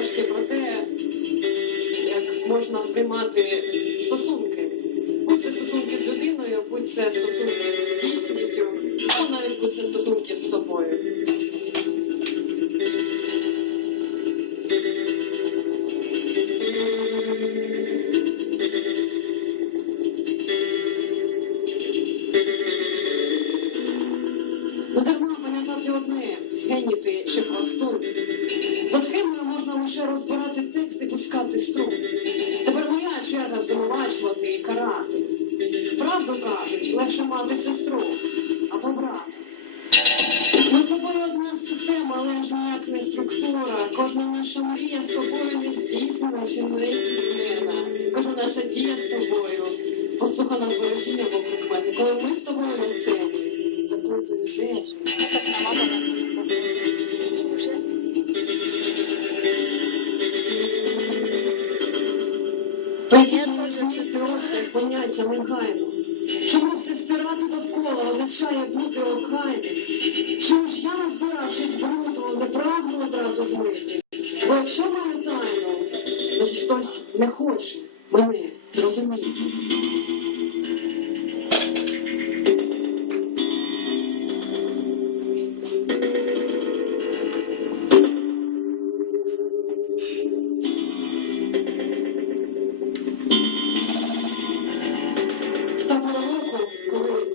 трошки про те, як можна сприймати стосунки. Будь це стосунки з людиною, будь це стосунки з дійсністю, або навіть будь це стосунки з собою. Не дарма пам'ятати одне геній ти чи хвостун. За схемою лише розбирати текст і пускати струн. Тепер моя черга звинувачувати і карати. Правду кажуть, легше мати сестру або брата. Ми з тобою одна система, але ж ніяк не структура. Кожна наша мрія з тобою не здійснена чи не здійснена. Кожна наша дія з тобою послухана з ворожіння або прикмети. Коли ми з тобою на сцені, заплутую де Поясніть мені зміст і обсяг поняття негайно. Чому все стирати довкола означає бути охайним? Чому ж я, розбиравшись бруду, неправду одразу змити? Бо якщо маю тайну, значить хтось не хоче мене зрозуміти.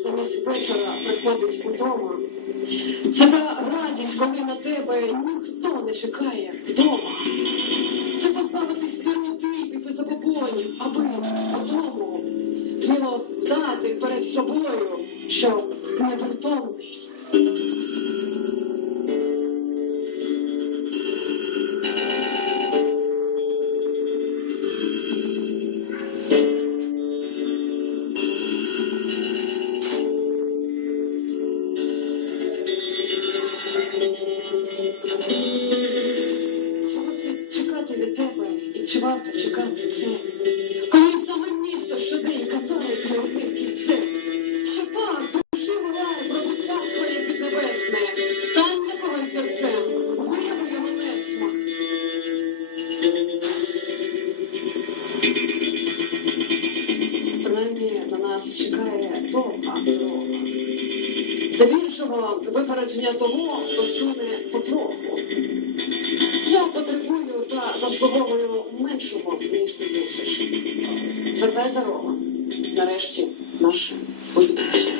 Замість вечора приходить удома, це та радість, коли на тебе ніхто не чекає вдома. Це позбавитись стереотипів і забобонів, аби додому вміло вдати перед собою, що непритомний. Чи варто чекати це? Коли саме місто щодень катається одним кільцем, що пан душі волає про буття своє піднебесне, стань для серцем, його несмак. Принаймні на нас чекає довга дорога. Здебільшого випередження того, хто суне потроху. Я потребую заслуговую меншого, ніж ти звучиш. Звертай за Рома. Нарешті наше узбіччя.